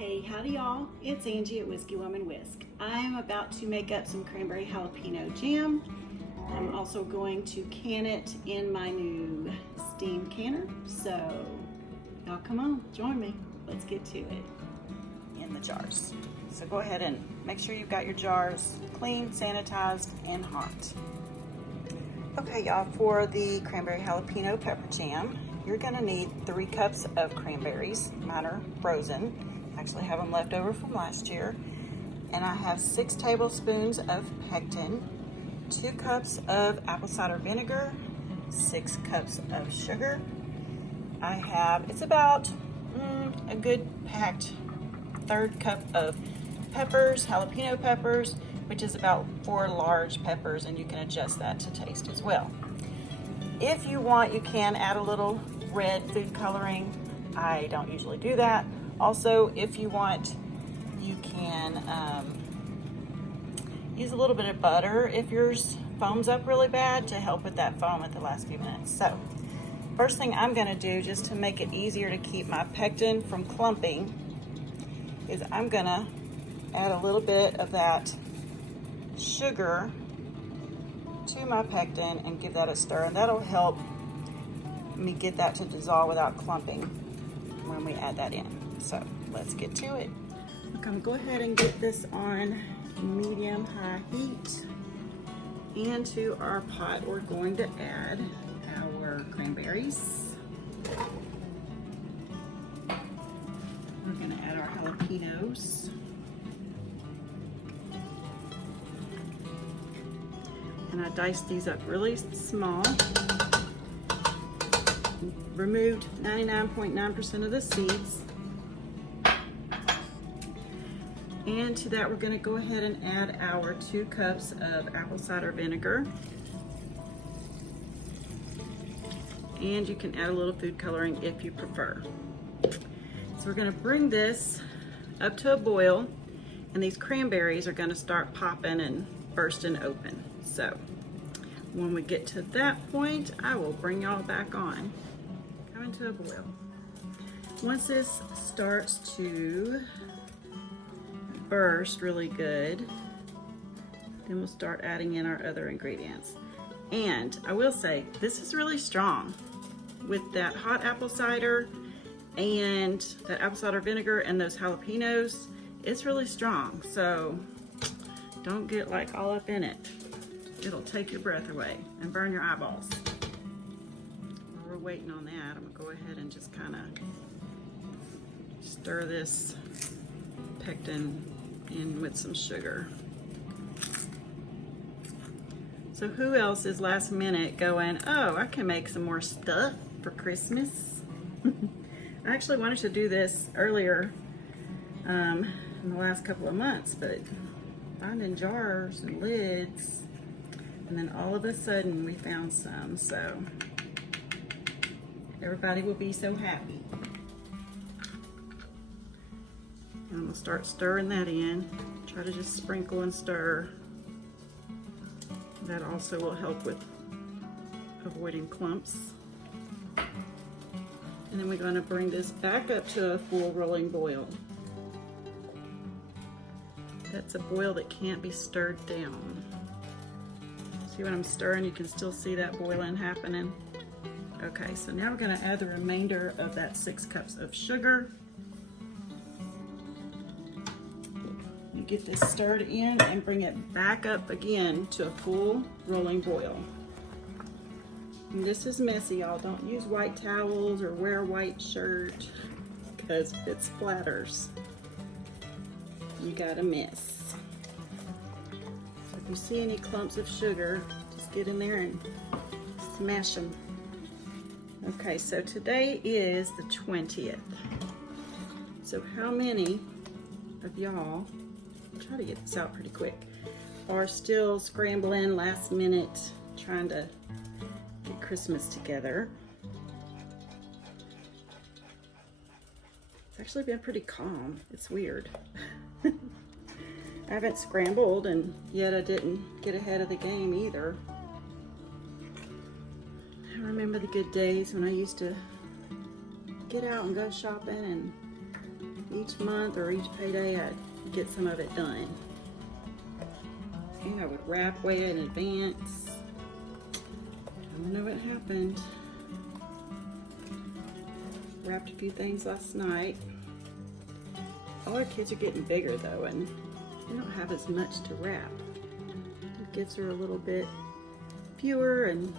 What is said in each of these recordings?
Hey, howdy y'all. It's Angie at Whiskey Woman Whisk. I'm about to make up some cranberry jalapeno jam. I'm also going to can it in my new steam canner. So y'all come on, join me. Let's get to it. In the jars. So go ahead and make sure you've got your jars clean, sanitized, and hot. Okay y'all, for the cranberry jalapeno pepper jam, you're gonna need 3 cups of cranberries. Mine are frozen. Actually have them left over from last year. And I have 6 tablespoons of pectin, 2 cups of apple cider vinegar, 6 cups of sugar. I have, it's about a good packed 1/3 cup of peppers, jalapeno peppers, which is about 4 large peppers, and you can adjust that to taste as well. If you want, you can add a little red food coloring. I don't usually do that. Also, if you want, you can use a little bit of butter if yours foams up really bad to help with that foam at the last few minutes. So, first thing I'm gonna do, just to make it easier to keep my pectin from clumping, is I'm gonna add a little bit of that sugar to my pectin and give that a stir, and that'll help me get that to dissolve without clumping when we add that in. So let's get to it. I'm gonna go ahead and get this on medium-high heat. And to our pot, we're going to add our cranberries. We're gonna add our jalapenos. And I diced these up really small. Removed 99.9% of the seeds. And to that, we're going to go ahead and add our 2 cups of apple cider vinegar. And you can add a little food coloring if you prefer. So we're going to bring this up to a boil, and these cranberries are going to start popping and bursting open. So when we get to that point, I will bring y'all back on. Coming to a boil. Once this starts to burst really good, then we'll start adding in our other ingredients. And I will say, this is really strong with that hot apple cider and that apple cider vinegar and those jalapenos. It's really strong, so don't get like all up in it. It'll take your breath away and burn your eyeballs. While we're waiting on that, I'm gonna go ahead and just kind of stir this pectin in with some sugar. So who else is last minute going, oh, I can make some more stuff for Christmas? I actually wanted to do this earlier in the last couple of months, but finding jars and lids, and then all of a sudden we found some, so everybody will be so happy. And I'm gonna start stirring that in. Try to just sprinkle and stir. That also will help with avoiding clumps. And then we're gonna bring this back up to a full rolling boil. That's a boil that can't be stirred down. See when I'm stirring, you can still see that boiling happening. Okay, so now we're gonna add the remainder of that 6 cups of sugar. You get this stirred in and bring it back up again to a full rolling boil. And this is messy, y'all. Don't use white towels or wear a white shirt because it splatters. You got a mess. So if you see any clumps of sugar, just get in there and smash them. Okay, so today is the 20th. So how many of y'all, I'll try to get this out pretty quick, are still scrambling last minute trying to get Christmas together? It's actually been pretty calm. It's weird. I haven't scrambled, and yet I didn't get ahead of the game either. I remember the good days when I used to get out and go shopping and be each month or each payday I'd get some of it done. I would wrap way in advance. I don't know what happened. Wrapped a few things last night. All our kids are getting bigger though, and they don't have as much to wrap. The gifts are a little bit fewer and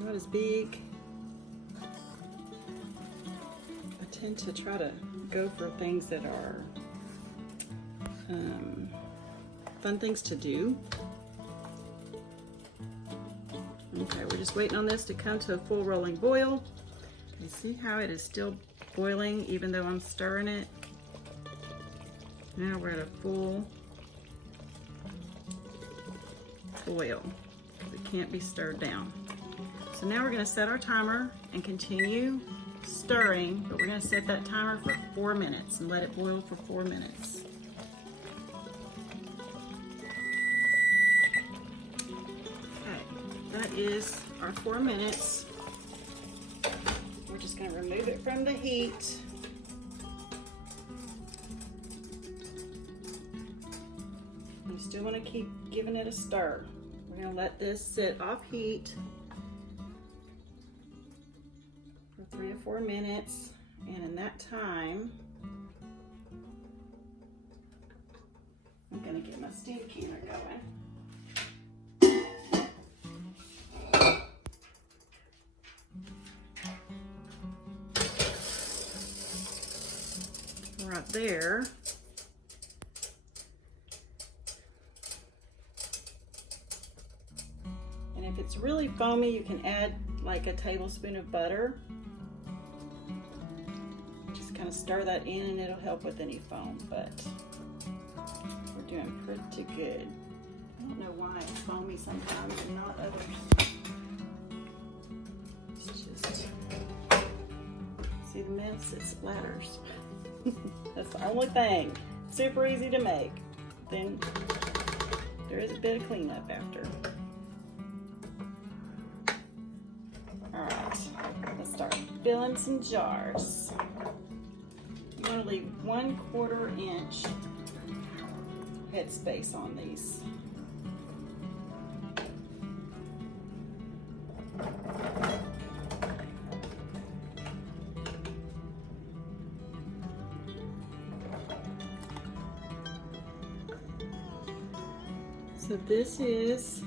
not as big. I tend to try to go for things that are fun things to do. Okay, we're just waiting on this to come to a full rolling boil. You see how it is still boiling even though I'm stirring it? Now we're at a full boil. It can't be stirred down. So now we're going to set our timer and continue stirring, but we're going to set that timer for 4 minutes and let it boil for 4 minutes. That is our 4 minutes. We're just going to remove it from the heat. You still want to keep giving it a stir. We're going to let this sit off heat for 3 to 4 minutes, and in that time I'm going to get my steam canner going. Right there. And if it's really foamy, you can add like a tablespoon of butter. Just kind of stir that in and it'll help with any foam, but we're doing pretty good. I don't know why it's foamy sometimes and not others. It's just, see the mess? It splatters. That's the only thing. Super easy to make. Then there is a bit of cleanup after. Alright, let's start filling some jars. You want to leave 1/4 inch headspace on these. So this is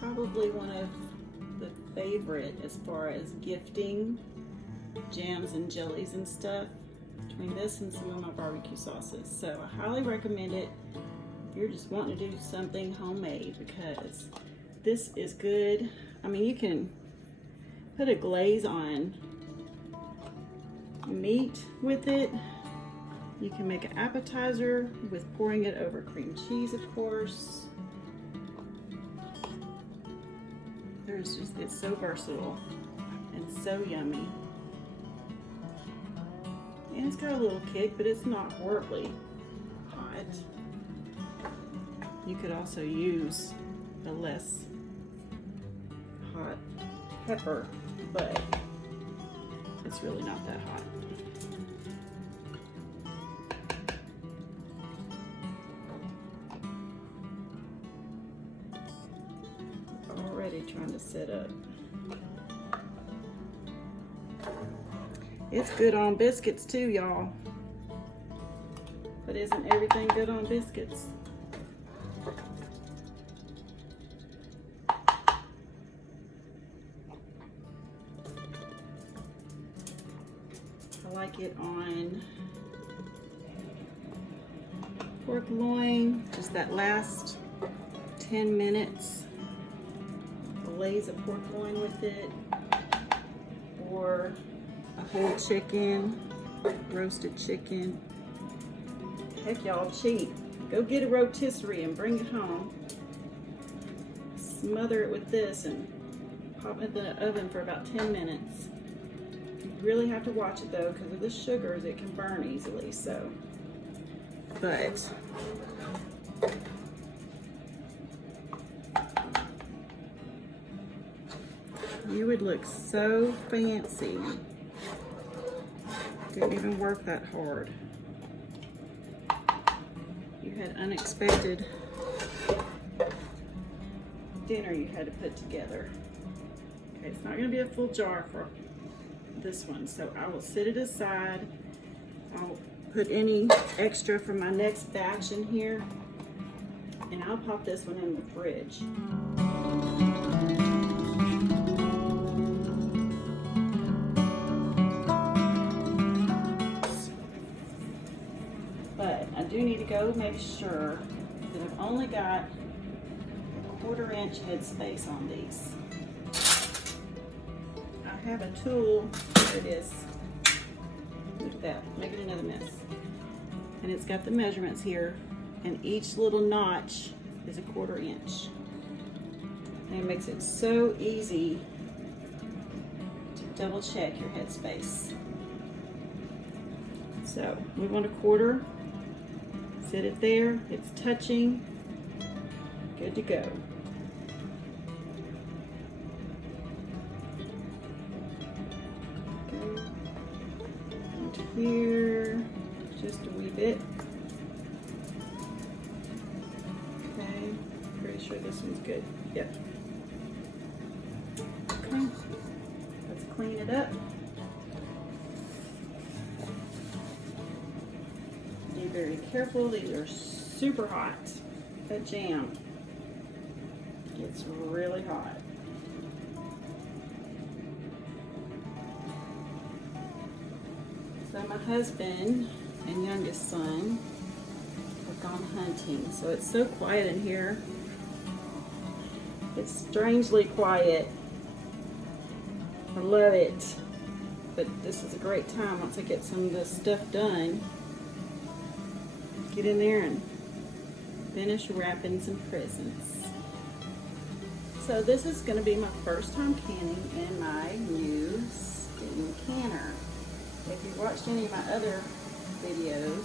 probably one of the favorite as far as gifting jams and jellies and stuff, between this and some of my barbecue sauces. So I highly recommend it if you're just wanting to do something homemade, because this is good. I mean, you can put a glaze on meat with it. You can make an appetizer with pouring it over cream cheese, of course. It's so versatile and so yummy. And it's got a little kick, but it's not horribly hot. You could also use a less hot pepper, but it's really not that hot. Already trying to set up. It's good on biscuits too, y'all. But isn't everything good on biscuits? I like it on pork loin, just that last 10 minutes. Glaze a pork loin with it, or a whole chicken, roasted chicken. Heck, y'all, cheat. Go get a rotisserie and bring it home. Smother it with this and pop it in the oven for about 10 minutes. You really have to watch it though, because of the sugars, it can burn easily. So, but you would look so fancy Didn't even work that hard. You had unexpected dinner you had to put together. Okay, it's not going to be a full jar for this one, so I will set it aside. I'll put any extra from my next batch in here, and I'll pop this one in the fridge. But I do need to go make sure that I've only got a 1/4 inch headspace on these. I have a tool, there it is. Look at that, making another mess. And it's got the measurements here, and each little notch is a 1/4 inch. And it makes it so easy to double check your headspace. So we want a 1/4, set it there, it's touching, good to go. Here, just a wee bit. Okay, pretty sure this one's good. Yep. Okay, let's clean it up. Be very careful, these are super hot. That jam gets really hot. So my husband and youngest son have gone hunting, so it's so quiet in here. It's strangely quiet. I love it, but this is a great time once I get some of this stuff done. Get in there and finish wrapping some presents. So this is going to be my first time canning in my new steam canner. If you watched any of my other videos,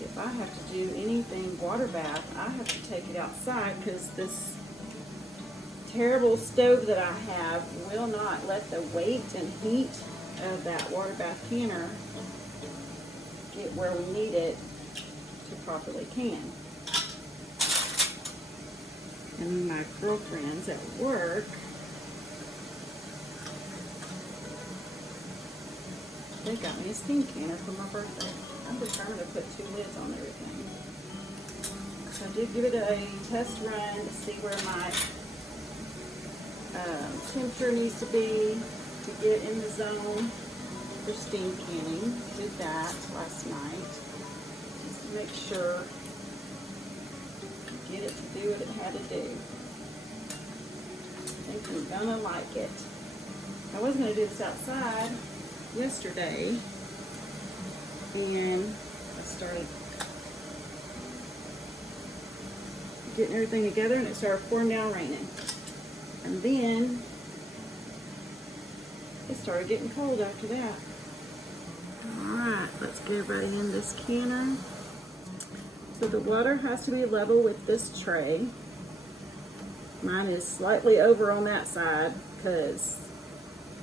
if I have to do anything water bath, I have to take it outside because this terrible stove that I have will not let the weight and heat of that water bath canner get where we need it to properly can. And my girlfriends at work, they got me a steam canner for my birthday. I'm determined to put 2 lids on everything. So I did give it a test run to see where my temperature needs to be to get in the zone for steam canning. Did that last night just to make sure, get it to do what it had to do. I think you're gonna like it. I was gonna do this outside yesterday, and I started getting everything together and it started pouring down raining, and then it started getting cold after that. Alright, let's get everybody in this canner. So the water has to be level with this tray. Mine is slightly over on that side because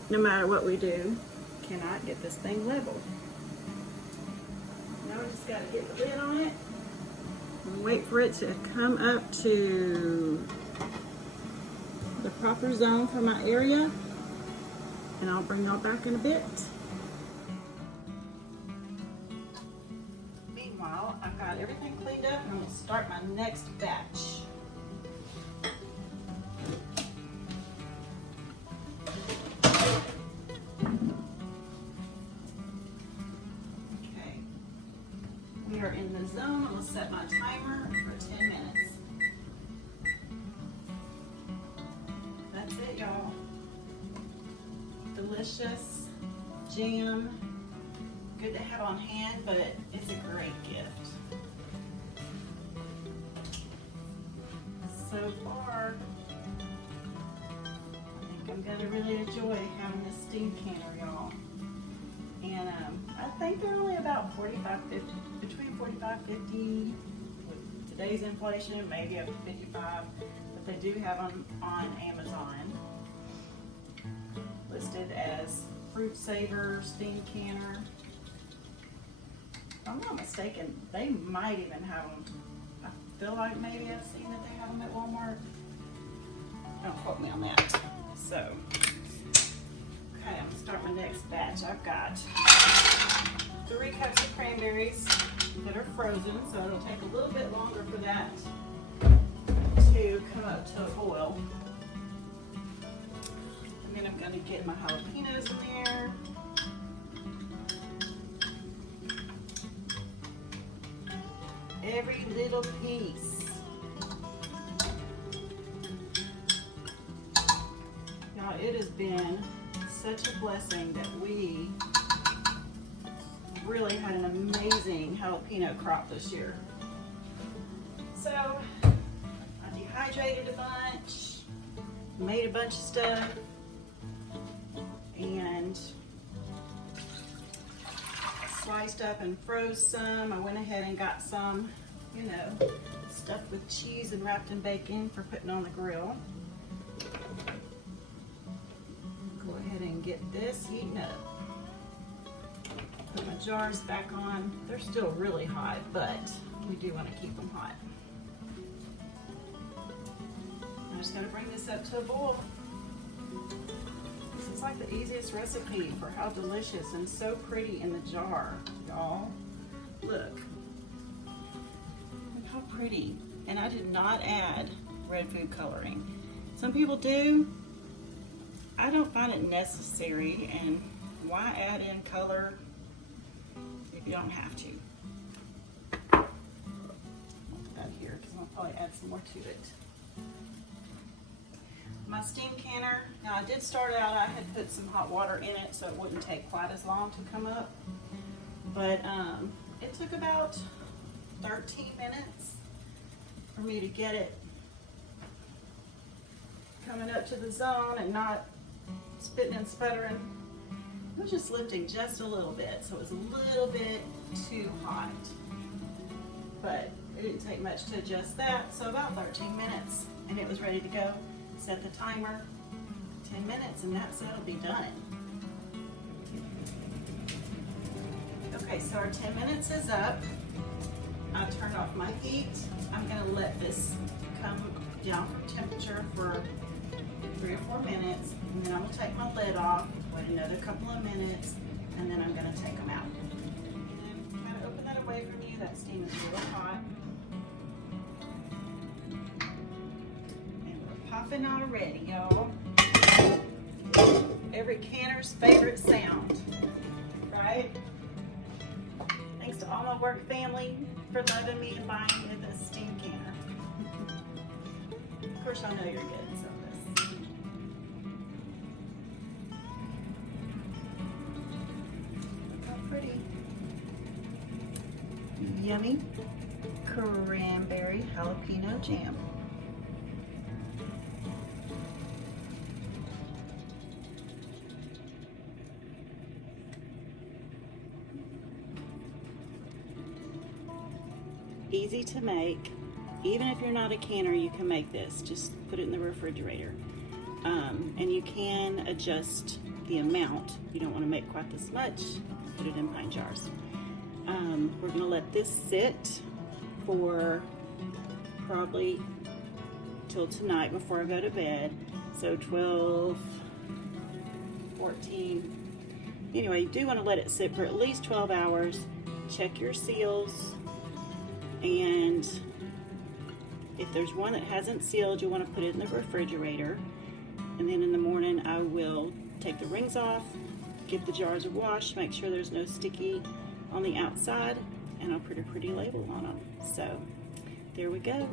no matter what we do, cannot get this thing level. Now we just got to get the lid on it and wait for it to come up to the proper zone for my area, and I'll bring y'all back in a bit. Meanwhile, I've got everything cleaned up and I'm going to start my next batch. We are in the zone. I'm going to set my timer for 10 minutes. That's it, y'all. Delicious jam. Good to have on hand, but it's a great gift. So far, I think I'm going to really enjoy having this steam canner, y'all. And I think they're only about $45.50, between $45.50 with today's inflation, maybe up to $55, but they do have them on Amazon listed as Fruit Saver steam canner. If I'm not mistaken, they might even have them. I feel like maybe I've seen that they have them at Walmart. Don't quote me on that. So, okay, I'm gonna start my next batch. I've got 3 cups of cranberries that are frozen, so it'll take a little bit longer for that to come up to a boil. And then I'm gonna get my jalapenos in there. Every little piece. Now it has been such a blessing that we really had an amazing jalapeno crop this year. So I dehydrated a bunch, made a bunch of stuff, and sliced up and froze some. I went ahead and got some, you know, stuffed with cheese and wrapped in bacon for putting on the grill. Go ahead and get this heating up. Put my jars back on. They're still really hot, but we do want to keep them hot. I'm just going to bring this up to a boil. This is like the easiest recipe for how delicious and so pretty in the jar, y'all. Look how pretty. And I did not add red food coloring. Some people do. I don't find it necessary, and why add in color if you don't have to? I'll put that here because I'll probably add some more to it. My steam canner, now I did start out, I had put some hot water in it so it wouldn't take quite as long to come up, but it took about 13 minutes for me to get it coming up to the zone and not spitting and sputtering. It was just lifting just a little bit, so it was a little bit too hot, but it didn't take much to adjust that, so about 13 minutes and it was ready to go. Set the timer, 10 minutes, and that's it'll be done. Okay, so our 10 minutes is up. I've turned off my heat. I'm gonna let this come down from temperature for 3 or 4 minutes, and then I'm gonna take my lid off, wait another couple of minutes, and then I'm gonna take them out. And then kind of open that away from you. That steam is real hot. Popping already, y'all. Every canner's favorite sound, right? Thanks to all my work family for loving me and buying me this steam canner. Of course, I know you're getting some of this. Look how pretty. Yummy cranberry jalapeno jam. Easy to make. Even if you're not a canner, you can make this. Just put it in the refrigerator. And you can adjust the amount. You don't want to make quite this much, put it in pint jars. We're going to let this sit for probably till tonight before I go to bed. So 12, 14. Anyway, you do want to let it sit for at least 12 hours. Check your seals. And if there's one that hasn't sealed, you want to put it in the refrigerator. And then in the morning, I will take the rings off, give the jars a wash, make sure there's no sticky on the outside, and I'll put a pretty label on them. So there we go.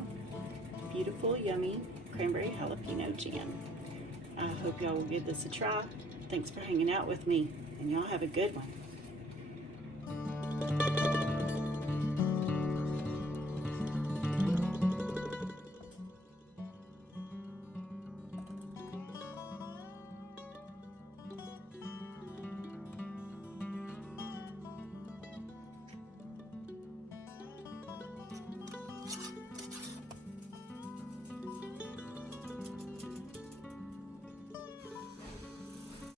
Beautiful, yummy cranberry jalapeno jam. I hope y'all will give this a try. Thanks for hanging out with me, and y'all have a good one.